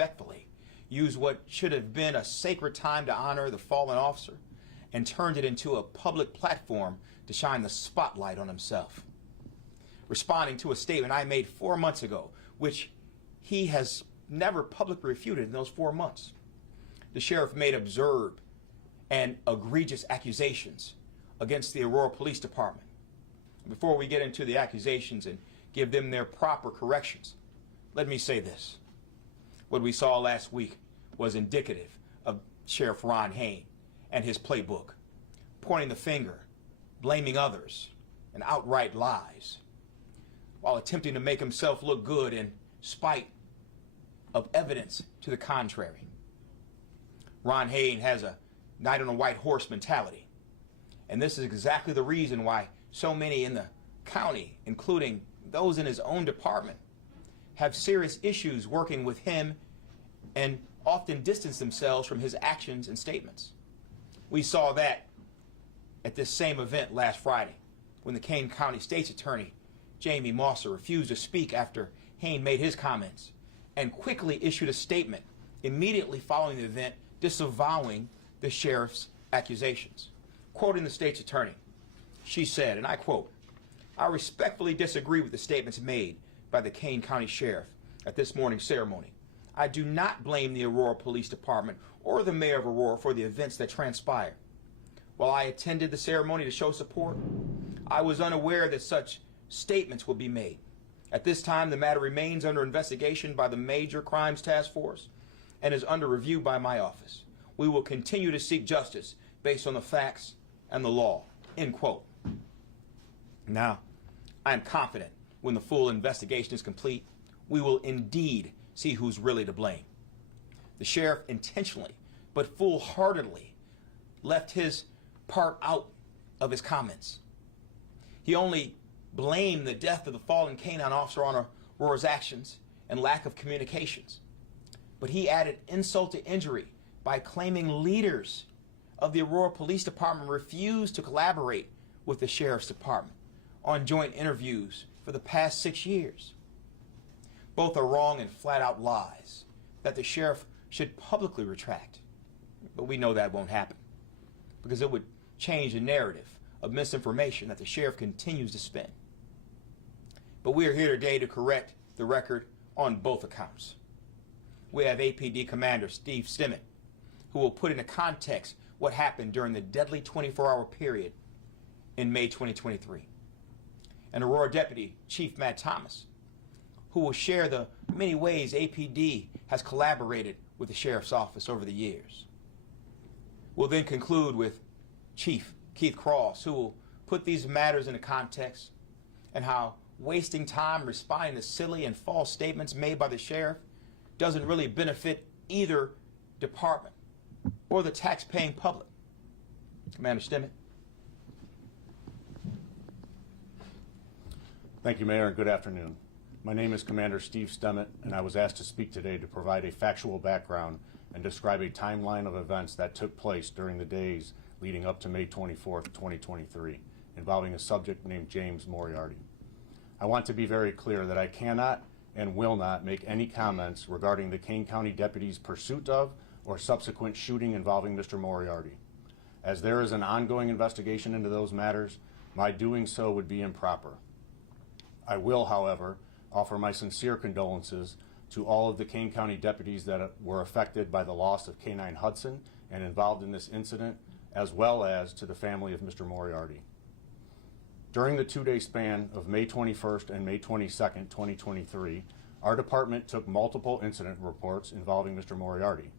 disrespectfully used what should have been a sacred time to honor the fallen officer and turned it into a public platform to shine the spotlight on himself. Responding to a statement I made 4 months ago, which he has never publicly refuted in those 4 months, the sheriff made absurd and egregious accusations against the Aurora Police Department. Before we get into the accusations and give them their proper corrections, let me say this. What we saw last week was indicative of Sheriff Ron Hayne and his playbook, pointing the finger, blaming others, and outright lies, while attempting to make himself look good in spite of evidence to the contrary. Ron Hayne has a knight on a white horse mentality, and this is exactly the reason why so many in the county, including those in his own department, have serious issues working with him and often distance themselves from his actions and statements. We saw that at this same event last Friday when the Kane County State's Attorney, Jamie Mosser, refused to speak after Hayne made his comments and quickly issued a statement immediately following the event disavowing the sheriff's accusations. Quoting the state's attorney, she said, and I quote, "I respectfully disagree with the statements made by the Kane County Sheriff at this morning's ceremony. I do not blame the Aurora Police Department or the mayor of Aurora for the events that transpired. While I attended the ceremony to show support, I was unaware that such statements would be made. At this time, the matter remains under investigation by the Major Crimes Task Force and is under review by my office. We will continue to seek justice based on the facts and the law," end quote. Now, I am confident when the full investigation is complete, we will indeed see who's really to blame. The sheriff intentionally but foolhardily left his part out of his comments. He only blamed the death of the fallen canine officer on Aurora's actions and lack of communications. But he added insult to injury by claiming leaders of the Aurora Police Department refused to collaborate with the Sheriff's Department on joint interviews for the past 6 years. Both are wrong and flat-out lies that the sheriff should publicly retract. But we know that won't happen because it would change the narrative of misinformation that the sheriff continues to spin. But we are here today to correct the record on both accounts. We have APD Commander Steve Stimmett, who will put into context what happened during the deadly 24-hour period in May 2023. And Aurora Deputy Chief Matt Thomas, who will share the many ways APD has collaborated with the Sheriff's Office over the years. We'll then conclude with Chief Keith Cross, who will put these matters into context and how wasting time responding to silly and false statements made by the sheriff doesn't really benefit either department or the tax-paying public. Commander Stimmett. Thank you, Mayor, and good afternoon. My name is Commander Steve Stimmett, and I was asked to speak today to provide a factual background and describe a timeline of events that took place during the days leading up to May 24th, 2023, involving a subject named James Moriarty. I want to be very clear that I cannot and will not make any comments regarding the Kane County deputy's pursuit of or subsequent shooting involving Mr. Moriarty. As there is an ongoing investigation into those matters, my doing so would be improper. I will, however, offer my sincere condolences to all of the Kane County deputies that were affected by the loss of K-9 Hudson and involved in this incident, as well as to the family of Mr. Moriarty. During the two-day span of May 21st and May 22nd, 2023, our department took multiple incident reports involving Mr. Moriarty,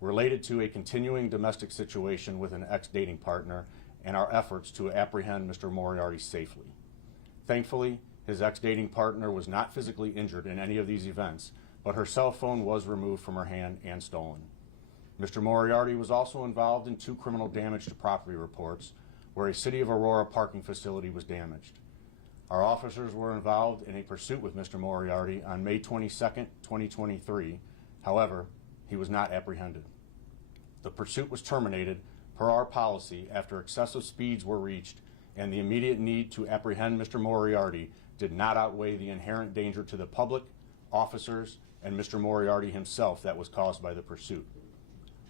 related to a continuing domestic situation with an ex-dating partner and our efforts to apprehend Mr. Moriarty safely. Thankfully, his ex-dating partner was not physically injured in any of these events, but her cell phone was removed from her hand and stolen. Mr. Moriarty was also involved in 2 criminal damage to property reports, where a City of Aurora parking facility was damaged. Our officers were involved in a pursuit with Mr. Moriarty on May 22nd, 2023. However, he was not apprehended. The pursuit was terminated per our policy after excessive speeds were reached and the immediate need to apprehend Mr. Moriarty did not outweigh the inherent danger to the public, officers, and Mr. Moriarty himself that was caused by the pursuit.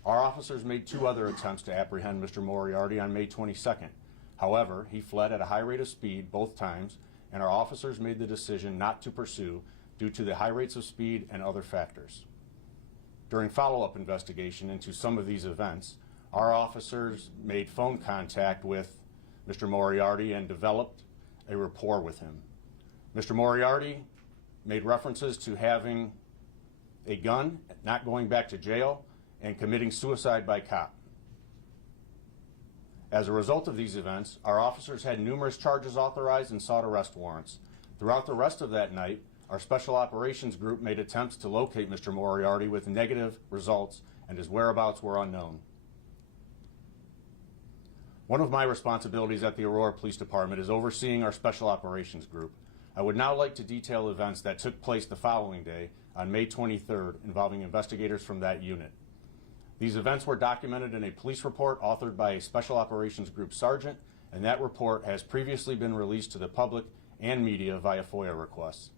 Our officers made 2 other attempts to apprehend Mr. Moriarty on May 22nd. However, he fled at a high rate of speed both times, and our officers made the decision not to pursue due to the high rates of speed and other factors. During follow-up investigation into some of these events, our officers made phone contact with Mr. Moriarty and developed a rapport with him. Mr. Moriarty made references to having a gun, not going back to jail, and committing suicide by cop. As a result of these events, our officers had numerous charges authorized and sought arrest warrants. Throughout the rest of that night, our Special Operations Group made attempts to locate Mr. Moriarty with negative results, and his whereabouts were unknown. One of my responsibilities at the Aurora Police Department is overseeing our Special Operations Group. I would now like to detail events that took place the following day on May 23rd involving investigators from that unit. These events were documented in a police report authored by a Special Operations Group sergeant, and that report has previously been released to the public and media via FOIA requests.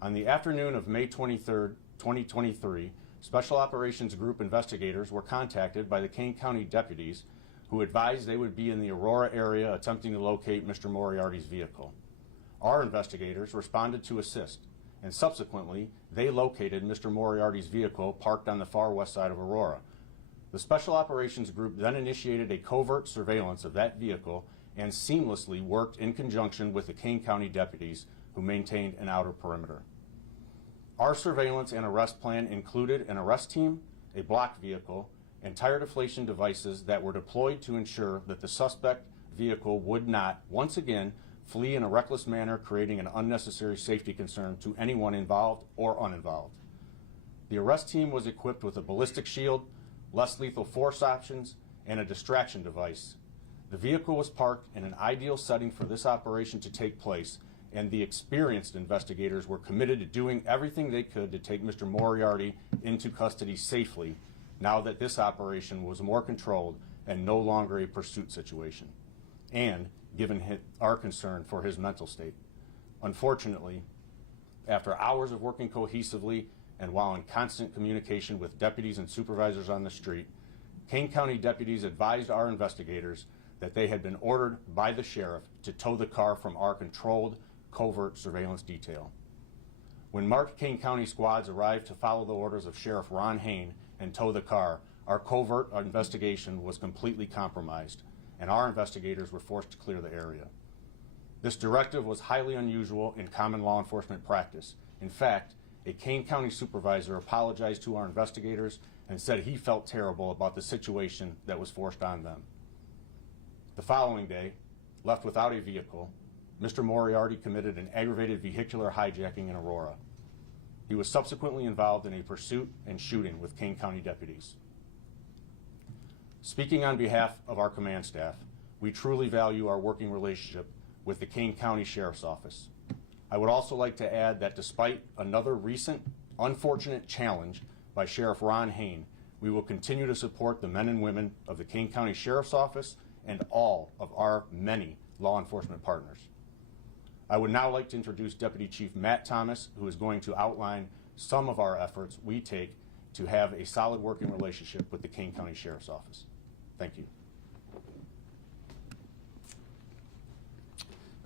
On the afternoon of May 23rd, 2023, Special Operations Group investigators were contacted by the Kane County deputies who advised they would be in the Aurora area attempting to locate Mr. Moriarty's vehicle. Our investigators responded to assist, and subsequently, they located Mr. Moriarty's vehicle parked on the far west side of Aurora. The Special Operations Group then initiated a covert surveillance of that vehicle and seamlessly worked in conjunction with the Kane County deputies who maintained an outer perimeter. Our surveillance and arrest plan included an arrest team, a blocked vehicle, and tire deflation devices that were deployed to ensure that the suspect vehicle would not, once again, flee in a reckless manner, creating an unnecessary safety concern to anyone involved or uninvolved. The arrest team was equipped with a ballistic shield, less lethal force options, and a distraction device. The vehicle was parked in an ideal setting for this operation to take place, and the experienced investigators were committed to doing everything they could to take Mr. Moriarty into custody safely, now that this operation was more controlled and no longer a pursuit situation, and given our concern for his mental state. Unfortunately, after hours of working cohesively and while in constant communication with deputies and supervisors on the street, Kane County deputies advised our investigators that they had been ordered by the sheriff to tow the car from our controlled, covert surveillance detail. When marked Kane County squads arrived to follow the orders of Sheriff Ron Hain and tow the car, our covert investigation was completely compromised, and our investigators were forced to clear the area. This directive was highly unusual in common law enforcement practice. In fact, a Kane County supervisor apologized to our investigators and said he felt terrible about the situation that was forced on them. The following day, left without a vehicle, Mr. Moriarty committed an aggravated vehicular hijacking in Aurora. He was subsequently involved in a pursuit and shooting with Kane County deputies. Speaking on behalf of our command staff, we truly value our working relationship with the Kane County Sheriff's Office. I would also like to add that despite another recent unfortunate challenge by Sheriff Ron Hain, we will continue to support the men and women of the Kane County Sheriff's Office and all of our many law enforcement partners. I would now like to introduce Deputy Chief Matt Thomas, who is going to outline some of our efforts we take to have a solid working relationship with the Kane County Sheriff's Office. Thank you.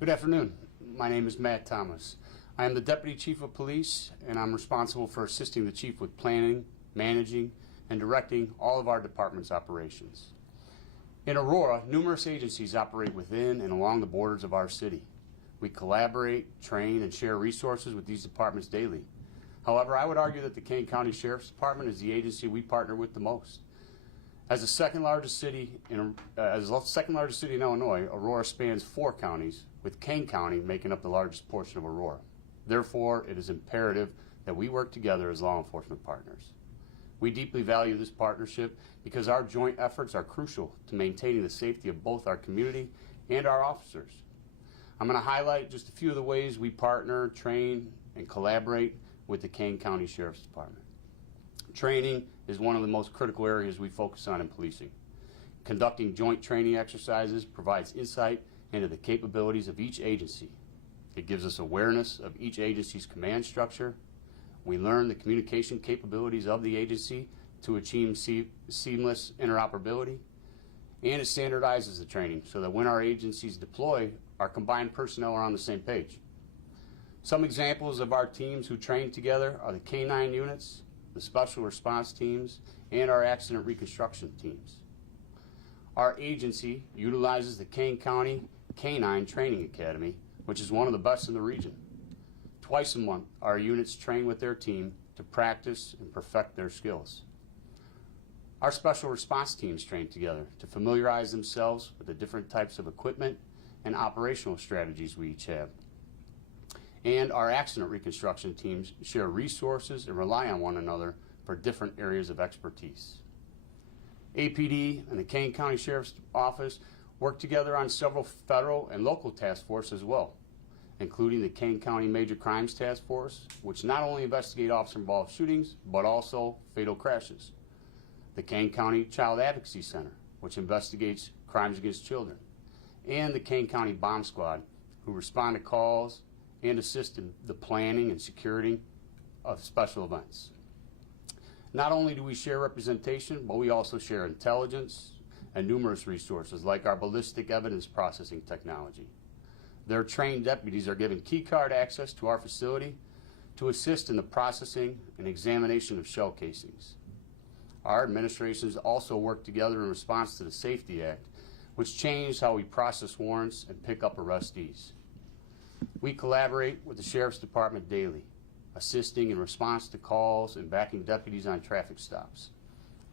Good afternoon. My name is Matt Thomas. I am the Deputy Chief of Police, and I'm responsible for assisting the Chief with planning, managing, and directing all of our department's operations. In Aurora, numerous agencies operate within and along the borders of our city. We collaborate, train, and share resources with these departments daily. However, I would argue that the Kane County Sheriff's Department is the agency we partner with the most. As the second largest city in Illinois, Aurora spans 4 counties, with Kane County making up the largest portion of Aurora. Therefore, it is imperative that we work together as law enforcement partners. We deeply value this partnership because our joint efforts are crucial to maintaining the safety of both our community and our officers. I'm going to highlight just a few of the ways we partner, train, and collaborate with the Kane County Sheriff's Department. Training is one of the most critical areas we focus on in policing. Conducting joint training exercises provides insight into the capabilities of each agency. It gives us awareness of each agency's command structure, We learn the communication capabilities of the agency to achieve seamless interoperability, and it standardizes the training so that when our agencies deploy, our combined personnel are on the same page. Some examples of our teams who train together are the K9 units, the special response teams, and our accident reconstruction teams. Our agency utilizes the Kane County K9 Training Academy, which is one of the best in the region. Twice a month, our units train with their team to practice and perfect their skills. Our special response teams train together to familiarize themselves with the different types of equipment and operational strategies we each have. And our accident reconstruction teams share resources and rely on one another for different areas of expertise. APD and the Kane County Sheriff's Office work together on several federal and local task forces as well, including the Kane County Major Crimes Task Force, which not only investigate officer-involved shootings, but also fatal crashes. The Kane County Child Advocacy Center, which investigates crimes against children. And the Kane County Bomb Squad, who respond to calls and assist in the planning and security of special events. Not only do we share representation, but we also share intelligence and numerous resources like our ballistic evidence processing technology. Their trained deputies are given key card access to our facility to assist in the processing and examination of shell casings. Our administrations also work together in response to the Safety Act, which changed how we process warrants and pick up arrestees. We collaborate with the Sheriff's Department daily, assisting in response to calls and backing deputies on traffic stops.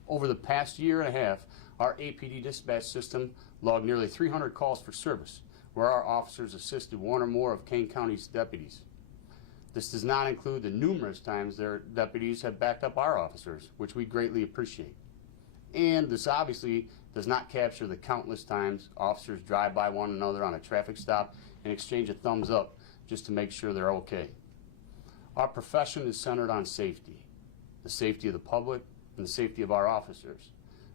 Over the past year and a half, our APD dispatch system logged nearly 300 calls for service, where our officers assisted one or more of Kane County's deputies. This does not include the numerous times their deputies have backed up our officers, which we greatly appreciate. And this obviously does not capture the countless times officers drive by one another on a traffic stop and exchange a thumbs up just to make sure they're okay. Our profession is centered on safety, the safety of the public and the safety of our officers.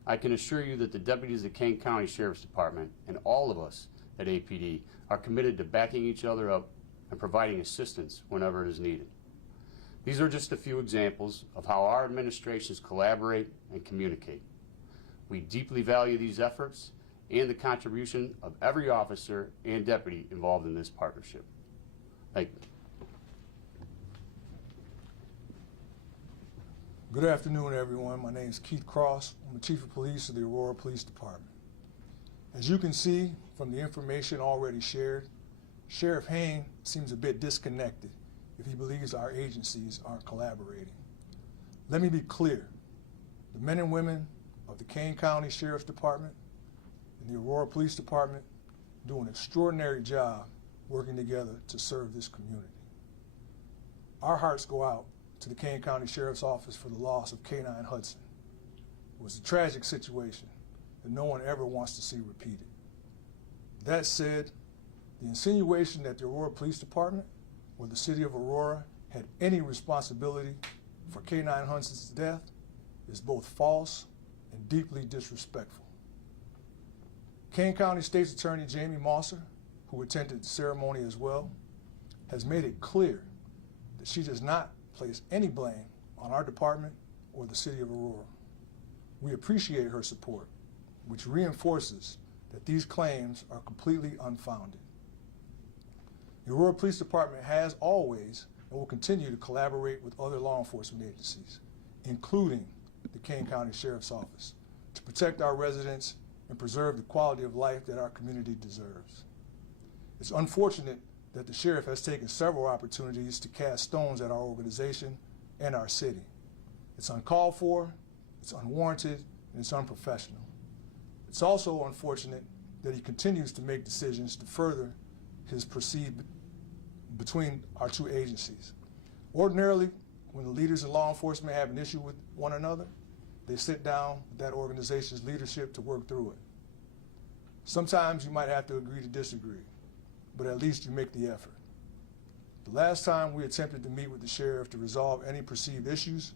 I can assure you that the deputies of the Kane County Sheriff's Department and all of us at APD are committed to backing each other up and providing assistance whenever it is needed. These are just a few examples of how our administrations collaborate and communicate. We deeply value these efforts and the contribution of every officer and deputy involved in this partnership. Thank you. Good afternoon, everyone. My name is Keith Cross. I'm the Chief of Police of the Aurora Police Department. As you can see from the information already shared, Sheriff Hain seems a bit disconnected if he believes our agencies aren't collaborating. Let me be clear. The men and women of the Kane County Sheriff's Department and the Aurora Police Department do an extraordinary job working together to serve this community. Our hearts go out to the Kane County Sheriff's Office for the loss of K9 Hudson. It was a tragic situation that no one ever wants to see repeated. That said, the insinuation that the Aurora Police Department or the City of Aurora had any responsibility for K9 Hudson's death is both false and deeply disrespectful. Kane County State's Attorney Jamie Mosser, who attended the ceremony as well, has made it clear that she does not place any blame on our department or the City of Aurora. We appreciate her support, which reinforces that these claims are completely unfounded. The Aurora Police Department has always and will continue to collaborate with other law enforcement agencies, including the Kane County Sheriff's Office, to protect our residents and preserve the quality of life that our community deserves. It's unfortunate that the sheriff has taken several opportunities to cast stones at our organization and our city. It's uncalled for, it's unwarranted, and it's unprofessional. It's also unfortunate that he continues to make decisions to further his perceived between our two agencies. Ordinarily, when the leaders in law enforcement have an issue with one another, they sit down with that organization's leadership to work through it. Sometimes you might have to agree to disagree, but at least you make the effort. The last time we attempted to meet with the sheriff to resolve any perceived issues,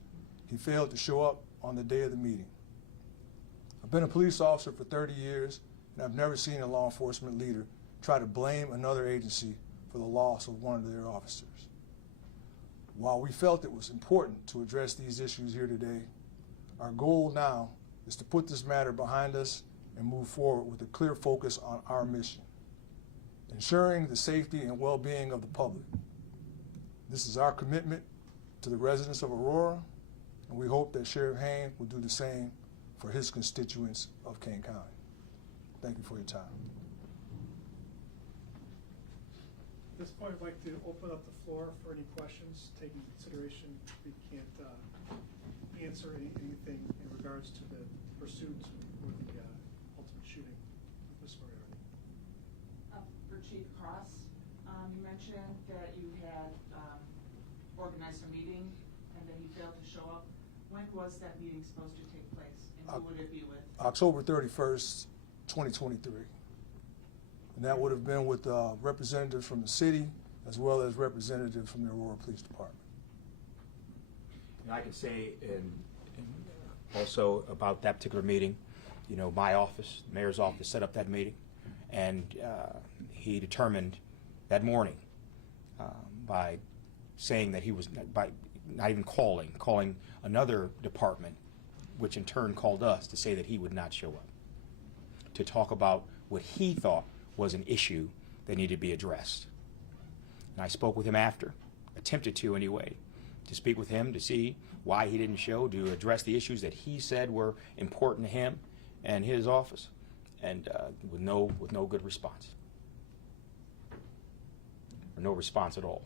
he failed to show up on the day of the meeting. I've been a police officer for 30 years, and I've never seen a law enforcement leader try to blame another agency for the loss of one of their officers. While we felt it was important to address these issues here today, our goal now is to put this matter behind us and move forward with a clear focus on our mission, ensuring the safety and well-being of the public. This is our commitment to the residents of Aurora, and we hope that Sheriff Hayne will do the same for his constituents of Kane County. Thank you for your time. At this point, I'd like to open up the floor for any questions, taking consideration we can't answer anything in regards to the pursuit or the ultimate shooting of Ms. Moriarty. For Chief Cross, you mentioned that you had organized a meeting and then you failed to show up. When was that meeting supposed to take place, and who would it be with? October 31st, 2023. And that would have been with representatives from the city as well as representatives from the Aurora Police Department. And I can say also about that particular meeting, you know, my office, the mayor's office, set up that meeting, and he determined that morning by saying that he was, by not even calling another department, which in turn called us to say that he would not show up, to talk about what he thought was an issue that needed to be addressed. And I spoke with him after, attempted to anyway, to speak with him to see why he didn't show, to address the issues that he said were important to him and his office, and with no good response, or no response at all.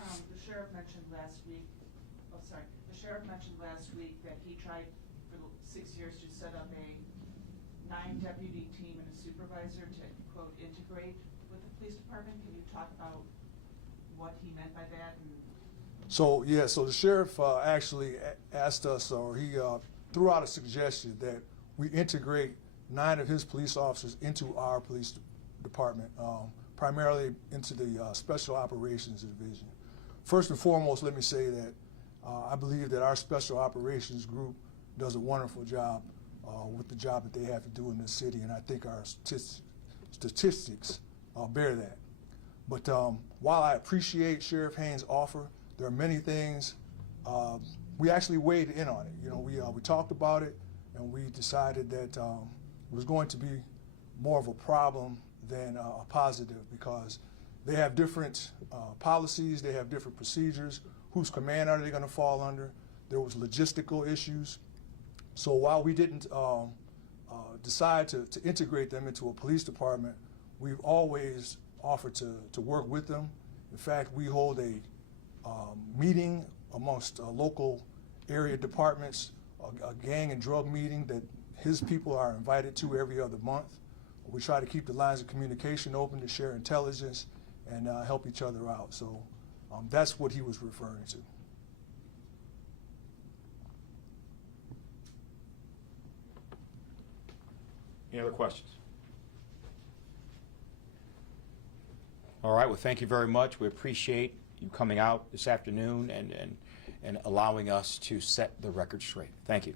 The sheriff mentioned last week. Oh, sorry. The sheriff mentioned last week that he tried for 6 years to set up a 9-deputy team and a supervisor to, quote, integrate with the police department. Can you talk about what he meant by that? So yeah, so the sheriff actually asked us, or he threw out a suggestion that we integrate 9 of his police officers into our police department, primarily into the Special Operations Division. First and foremost, let me say that I believe that our Special Operations group does a wonderful job with the job that they have to do in this city, and I think our statistics bear that. But while I appreciate Sheriff Haynes' offer, there are many things we actually weighed in on it. You know, we talked about it, and we decided that it was going to be more of a problem than a positive, because they have different policies, they have different procedures. Whose command are they going to fall under? There was logistical issues. So while we didn't decide to integrate them into a police department, we've always offered to work with them. In fact, we hold a meeting amongst local area departments, a gang and drug meeting that his people are invited to every other month. We try to keep the lines of communication open to share intelligence and help each other out. So that's what he was referring to. Any other questions? All right, well, thank you very much. We appreciate you coming out this afternoon and allowing us to set the record straight. Thank you.